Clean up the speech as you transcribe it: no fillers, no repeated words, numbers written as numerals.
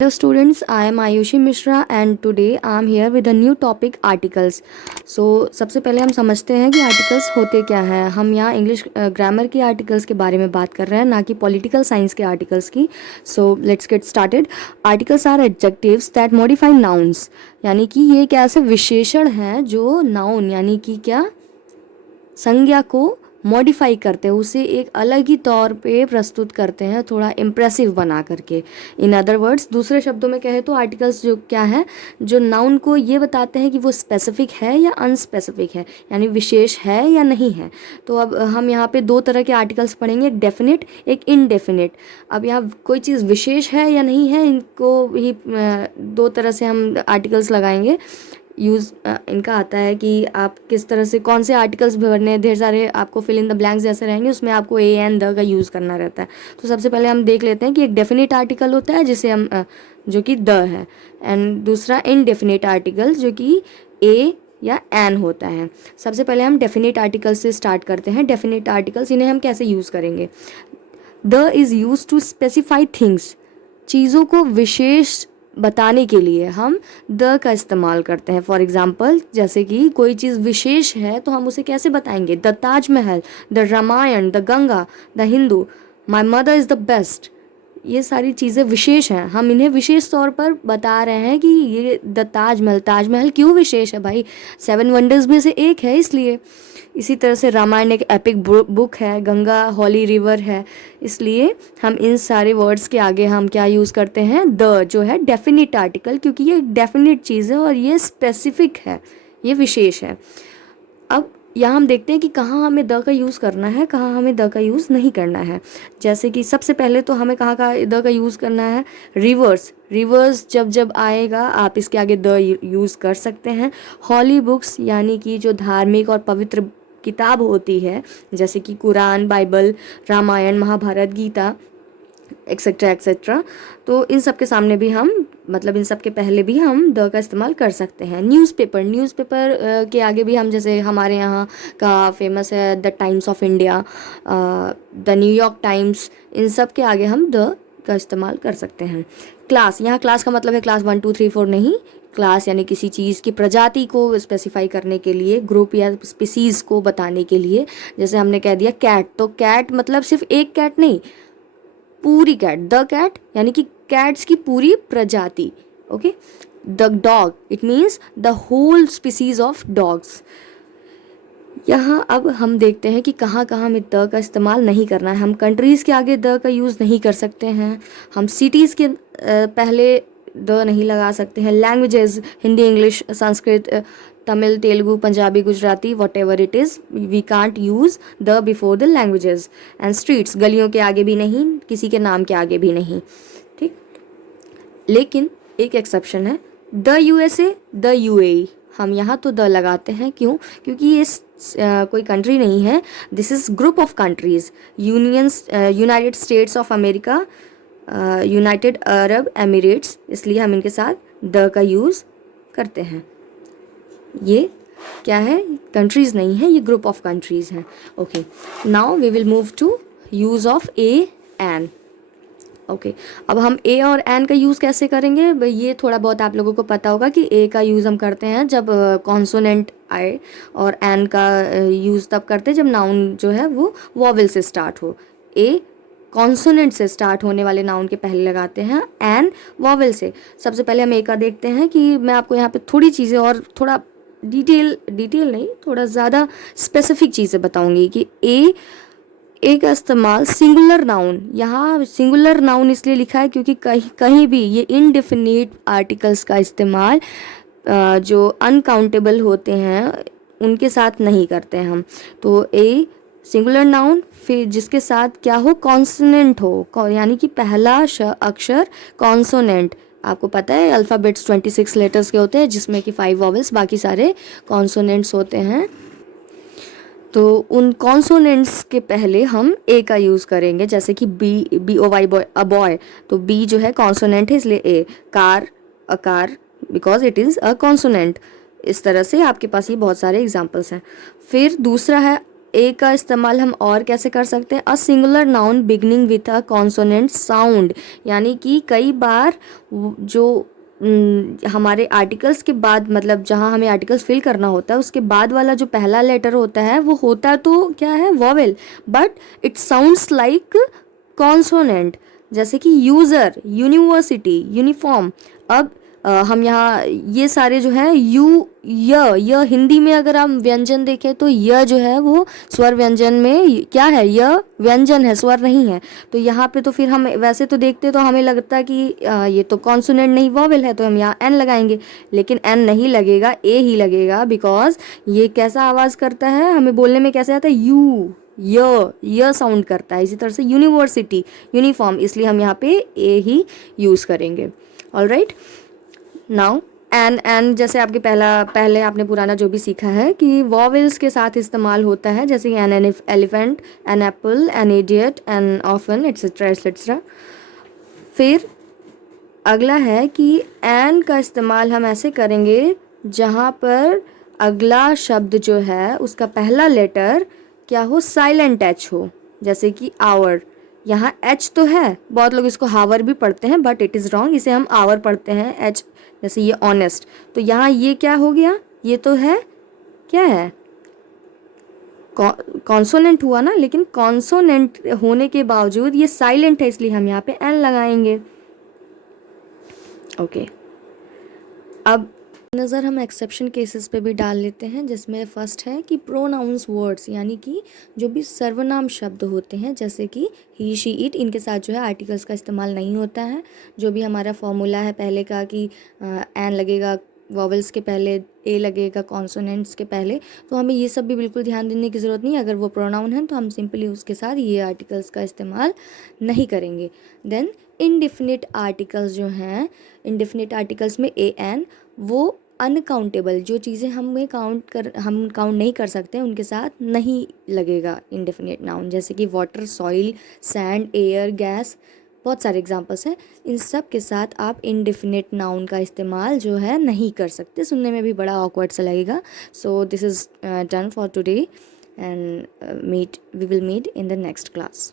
Hello students, I am Ayushi Mishra and today I am here with a new topic articles. So सबसे पहले हम समझते हैं कि आर्टिकल्स होते क्या हैं। हम यहाँ इंग्लिश ग्रामर के आर्टिकल्स के बारे में बात कर रहे हैं, ना कि पॉलिटिकल साइंस के आर्टिकल्स की। So let's get started. Articles are adjectives that modify nouns, यानी कि ये क्या ऐसे विशेषण हैं जो नाउन यानी कि क्या संज्ञा को मॉडिफाई करते हैं, उसे एक अलग ही तौर पे प्रस्तुत करते हैं, थोड़ा इम्प्रेसिव बना करके। इन अदर वर्ड्स, दूसरे शब्दों में कहे तो आर्टिकल्स जो क्या है, जो नाउन को ये बताते हैं कि वो स्पेसिफिक है या अनस्पेसिफिक है, यानी विशेष है या नहीं है। तो अब हम यहाँ पे दो तरह के आर्टिकल्स पढ़ेंगे, एक डेफिनेट एक इनडेफिनेट। अब यहाँ कोई चीज़ विशेष है या नहीं है, इनको ही दो तरह से हम आर्टिकल्स लगाएंगे। यूज़ इनका आता है कि आप किस तरह से कौन से आर्टिकल्स भरने हैं, ढेर सारे आपको फिल इन द ब्लैंक्स जैसे रहेंगे, उसमें आपको ए एंड द का यूज़ करना रहता है। तो सबसे पहले हम देख लेते हैं कि एक डेफिनेट आर्टिकल होता है जिसे हम जो कि द है, एंड दूसरा इनडेफिनेट आर्टिकल जो कि ए या एन होता है। सबसे पहले हम डेफिनेट आर्टिकल्स से स्टार्ट करते हैं। डेफिनेट आर्टिकल्स, इन्हें हम कैसे यूज़ करेंगे। The is use to specify things, चीज़ों को विशेष बताने के लिए हम द का इस्तेमाल करते हैं। फॉर एग्जाम्पल, जैसे कि कोई चीज़ विशेष है तो हम उसे कैसे बताएंगे। The Taj Mahal, the Ramayana, the Ganga, the Hindu, my mother is the best. ये सारी चीज़ें विशेष हैं, हम इन्हें विशेष तौर पर बता रहे हैं कि ये द ताजमहल, ताजमहल क्यों विशेष है भाई, 7 वंडर्स में से एक है इसलिए। इसी तरह से रामायण एक एपिक बुक है, गंगा हॉली रिवर है, इसलिए हम इन सारे वर्ड्स के आगे हम क्या यूज़ करते हैं, द, जो है डेफिनिट आर्टिकल, क्योंकि ये डेफिनिट चीज़ है और ये स्पेसिफिक है, ये विशेष है। अब यहाँ हम देखते हैं कि कहाँ हमें द का यूज़ करना है, कहाँ हमें द का यूज़ नहीं करना है। जैसे कि सबसे पहले तो हमें कहाँ का द का यूज़ करना है, रिवर्स। रिवर्स जब जब आएगा आप इसके आगे द यूज़ कर सकते हैं। हॉली बुक्स, यानी कि जो धार्मिक और पवित्र किताब होती है, जैसे कि Quran, Bible, Ramayana, Mahabharata, Gita, etcetera etcetera, तो इन सब के सामने भी हम, मतलब इन सब के पहले भी हम द का इस्तेमाल कर सकते हैं। न्यूज़पेपर, न्यूज़पेपर के आगे भी हम, जैसे हमारे यहाँ का फेमस है the Times of India, the New York Times, इन सब के आगे हम द का इस्तेमाल कर सकते हैं। क्लास, यहाँ क्लास का मतलब है क्लास 1 2 3 4 नहीं, क्लास यानी किसी चीज़ की प्रजाति को स्पेसिफाई करने के लिए, ग्रुप या स्पीसीज़ को बताने के लिए। जैसे हमने कह दिया कैट, तो कैट मतलब सिर्फ एक कैट नहीं, पूरी कैट, द कैट, यानी कि कैट्स की पूरी प्रजाति। Okay. The dog, it means the whole species of dogs. यहाँ अब हम देखते हैं कि कहाँ कहाँ हमें द का इस्तेमाल नहीं करना है। हम कंट्रीज़ के आगे द का यूज़ नहीं कर सकते हैं, हम सिटीज़ के पहले द नहीं लगा सकते हैं। Languages, Hindi, English, Sanskrit, Tamil, Telugu, Punjabi, Gujarati, whatever it is, we can't use the before the languages. And streets, गलियों के आगे भी नहीं, किसी के नाम के आगे भी नहीं, ठीक। लेकिन एक एक्सेप्शन है, द यूएसए, द यूएई, हम यहाँ तो द लगाते हैं। क्यों? क्योंकि ये कोई कंट्री नहीं है, this is group of countries. United states of America, United Arab Emirates, इसलिए हम इनके साथ द का यूज़ करते हैं। ये क्या है, कंट्रीज़ नहीं है, ये ग्रुप ऑफ कंट्रीज़ हैं। Okay, now we will move to use of a an. Okay, अब हम ए और एन का यूज़ कैसे करेंगे, भाई ये थोड़ा बहुत आप लोगों को पता होगा कि ए का यूज़ हम करते हैं जब कॉन्सोनेंट आए, और एन का यूज़ तब करते हैं जब नाउन जो है वो वॉवेल से स्टार्ट हो। ए कॉन्सोनेंट से स्टार्ट होने वाले नाउन के पहले लगाते हैं, एन वॉवेल से। सबसे पहले हम ए का देखते हैं कि मैं आपको यहाँ पे थोड़ी चीज़ें और थोड़ा डिटेल नहीं, थोड़ा ज़्यादा स्पेसिफिक चीज़ें बताऊँगी कि ए का इस्तेमाल सिंगुलर नाउन, यहाँ सिंगुलर नाउन इसलिए लिखा है क्योंकि कहीं भी ये इनडेफिनिट आर्टिकल्स का इस्तेमाल जो अनकाउंटेबल होते हैं उनके साथ नहीं करते हैं हम। तो ए सिंगुलर नाउन, फिर जिसके साथ क्या हो, कॉन्सोनेंट हो, यानी कि पहला अक्षर कॉन्सोनेंट। आपको पता है अल्फ़ाबेट्स 26 लेटर्स के होते हैं, जिसमें कि 5 वॉवेल्स, बाकी सारे कॉन्सोनेंट्स होते हैं। तो उन कॉन्सोनेंट्स के पहले हम ए का यूज़ करेंगे, जैसे कि BOY बॉय, अ बॉय, तो बी जो है कॉन्सोनेंट है इसलिए a. Car, a car, because it is a consonant. इस तरह से आपके पास ये बहुत सारे एग्जाम्पल्स हैं। फिर दूसरा है ए का इस्तेमाल हम और कैसे कर सकते हैं, a singular noun beginning with a consonant sound, यानी कि कई बार जो हमारे आर्टिकल्स के बाद, मतलब जहाँ हमें आर्टिकल्स फिल करना होता है उसके बाद वाला जो पहला लेटर होता है वो होता तो क्या है, vowel, but it sounds like consonant, जैसे कि यूज़र, यूनिवर्सिटी, यूनिफॉर्म। अब हम यहाँ ये सारे जो है य हिंदी में अगर हम व्यंजन देखें तो य जो है वो स्वर व्यंजन में क्या है, य व्यंजन है, स्वर नहीं है। तो यहाँ पे तो फिर हम वैसे तो देखते तो हमें लगता है कि ये तो कॉन्सोनेंट नहीं वॉवेल है, तो हम यहाँ एन लगाएंगे, लेकिन एन नहीं लगेगा, ए ही लगेगा, बिकॉज ये कैसा आवाज़ करता है, हमें बोलने में कैसे आता है, य साउंड करता है। इसी तरह से यूनिवर्सिटी, यूनिफॉर्म, इसलिए हम यहाँ पे ए ही यूज़ करेंगे। ऑलराइट, नाउ एन जैसे आपके पहले आपने पुराना जो भी सीखा है कि वॉवेल्स के साथ इस्तेमाल होता है, जैसे an elephant, an apple, an idiot, an orphan, etcetera etcetera. फिर अगला है कि एन का इस्तेमाल हम ऐसे करेंगे जहाँ पर अगला शब्द जो है उसका पहला लेटर क्या हो, साइलेंट एच हो, जैसे कि आवर। यहाँ एच तो है, बहुत लोग इसको हावर भी पढ़ते हैं, बट इट इज़ रॉन्ग, इसे हम आवर पढ़ते हैं एच। जैसे ये ऑनेस्ट, तो यहाँ ये क्या हो गया, ये तो है, क्या है, कॉन्सोनेंट हुआ ना, लेकिन कॉन्सोनेंट होने के बावजूद ये साइलेंट है, इसलिए हम यहाँ पे एन लगाएंगे। ओके, अब नज़र हम एक्सेप्शन केसेस पे भी डाल लेते हैं, जिसमें फर्स्ट है कि प्रोनाउंस वर्ड्स, यानी कि जो भी सर्वनाम शब्द होते हैं, जैसे कि ही शी इट, इनके साथ जो है आर्टिकल्स का इस्तेमाल नहीं होता है। जो भी हमारा फॉर्मूला है पहले का कि एन लगेगा वॉवल्स के पहले, ए लगेगा कॉन्सोनेंट्स के पहले, तो हमें ये सब भी बिल्कुल ध्यान देने की ज़रूरत नहीं है। अगर वो प्रोनाउन है तो हम सिंपली उसके साथ ये आर्टिकल्स का इस्तेमाल नहीं करेंगे। देन इनडिफिनिट आर्टिकल्स जो हैं, इनडिफिनिट आर्टिकल्स में ए एन, वो अनकाउंटेबल जो चीज़ें हम काउंट नहीं कर सकते उनके साथ नहीं लगेगा इनडेफिनिट नाउन, जैसे कि water, soil, sand, air, gas, बहुत सारे एग्जांपल्स हैं। इन सब के साथ आप इनडेफिनिट नाउन का इस्तेमाल जो है नहीं कर सकते, सुनने में भी बड़ा ऑकवर्ड सा लगेगा। So this is done for today and we will meet in the next class.